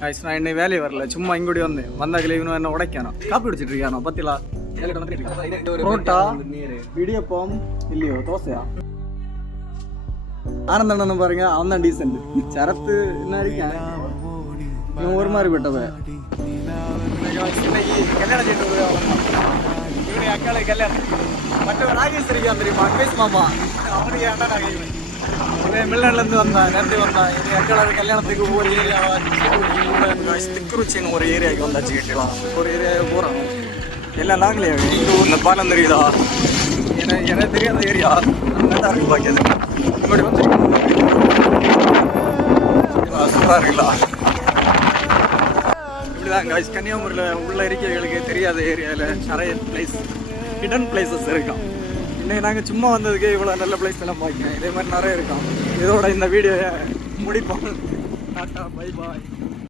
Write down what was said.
guys, நான் இன்னைக்கு வேலையை வரல, சும்மா இங்கூடி வந்தாக்கல இவனு என்ன உடைக்கானோ காப்பி குடிச்சிட்டு இருக்கானோ பத்திலா புரோட்டா இடியப்பம் இல்லையோ தோசையா ஆனந்தண்ணனும் பாருங்க அவன் தான் டீசென்ட் சரத்து என்ன இருக்கேன் இவன் ஒரு மாதிரி விட்டவ கல்யாணம் செய்யிட்டு இவனுடைய அக்காளுக்கு கல்யாணம் மற்ற ராகேஷ் இருக்கான் தெரியுமா அங்கேஷ் மாமா அவனுக்கு ஏன்டா நாங்கள் மில்லன்லேருந்து வந்தான் நேரத்தை வந்தான் இது எங்களோட கல்யாணத்துக்கு ஒவ்வொரு ஏரியாவாக திக்குருச்சின்னு ஒரு ஏரியாவுக்கு வந்தாச்சு கேட்டுலாம் ஒரு ஏரியாவுக்கு போகிறான் எல்லாம் நாங்களே எங்கள் ஊரில் பாலம் தெரியுதா எனக்கு தெரியாத ஏரியா நல்லா இருக்கு பாக்கியது இப்படி வந்து சூப்பராக இருக்குல்ல இப்படிதான் காய்ஸ் கன்னியாகுமரியில் உள்ள இருக்கைகளுக்கு தெரியாத ஏரியாவில் நிறைய பிளேஸ் ஹிடன் பிளேசஸ் இருக்கான் இன்னைக்கு நாங்கள் சும்மா வந்ததுக்கு இவ்வளோ நல்ல பிளேஸ் எல்லாம் பார்க்கணும் இதே மாதிரி நிறைய இருக்கும் இதோட இந்த வீடியோவை முடிப்போம் டாட்டா பை பாய்